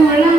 como la